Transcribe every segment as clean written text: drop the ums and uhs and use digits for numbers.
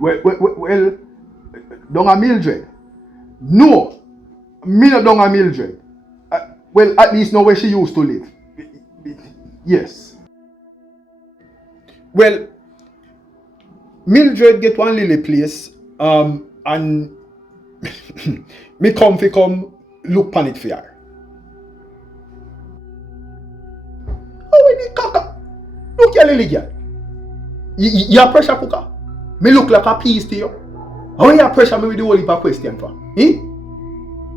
Well, down a Mildred. No, me not down a Mildred. Well, at least know where she used to live. Yes. Well, Mildred get one little place, and me come look pan it for her. Oh, we need caca. Look your lily girl. You a pressure cooker. Me look like a piece to you. How you pressure me with the whole heap of question for? Eh?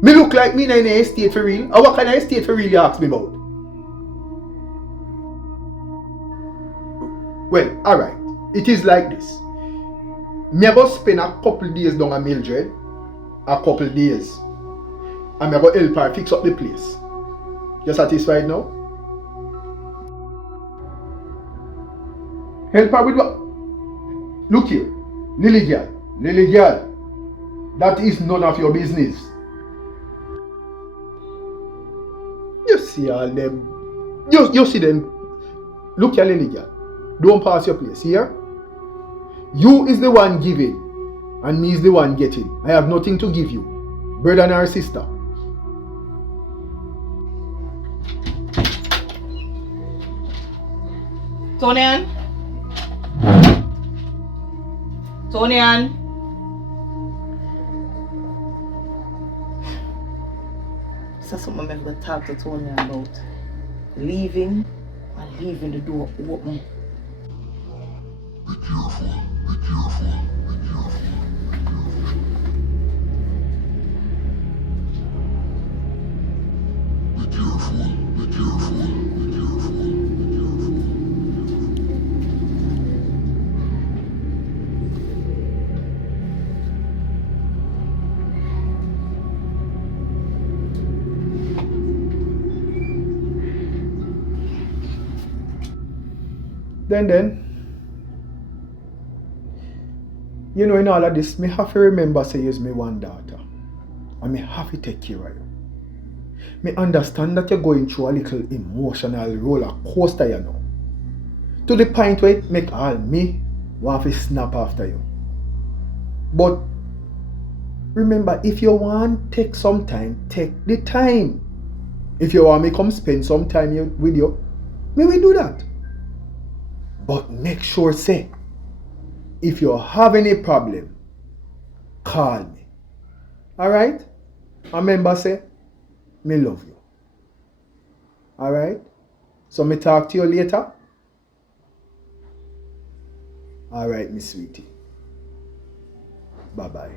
Me look like me in an estate for real? Or what kind of estate for real you ask me about? Well, alright. It is like this. Me about spend a couple days down a Mildred. A couple days. And me about help her fix up the place. You satisfied now? Help her with what? Look here. Lily girl. That is none of your business. You see all them. You see them. Look here, Lily girl. Don't pass your place here. You is the one giving, and me is the one getting. I have nothing to give you, brother and sister. Tonian. So something I'm going to talk to Tony about. Leaving and leaving the door open. Be careful, be careful, be careful, be careful. Be careful, be careful, be careful, be careful. Then, you know, in all of this, me have to remember say you's me one daughter. And me have to take care of you. Me understand that you're going through a little emotional roller coaster, you know. To the point where it make all me want to snap after you. But remember, if you want to take some time, take the time. If you want me come spend some time with you, me will do that. But make sure, say, if you have any problem, call me. Alright? Remember, say, me love you. Alright? So me talk to you later? Alright, me sweetie. Bye-bye.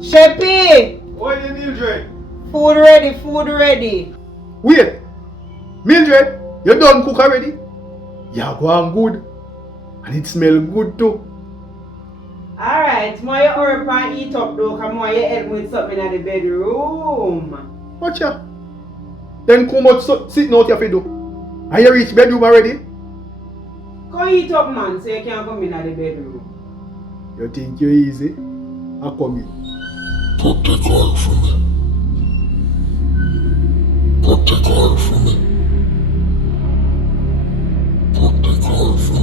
Sheppy! What is Mildred? Food ready. Wait! Mildred, you done cook already? Yeah, go on good. And it smell good too. Alright, more you hurry and eat up though, because more you help me with something in the bedroom. Watch ya. Then come out sitting out here for do. And you reach bedroom already? Come eat up, man, so you can come in the bedroom. You think you're easy? I come in. Put the car for me. Put the car for me. Put the car for me.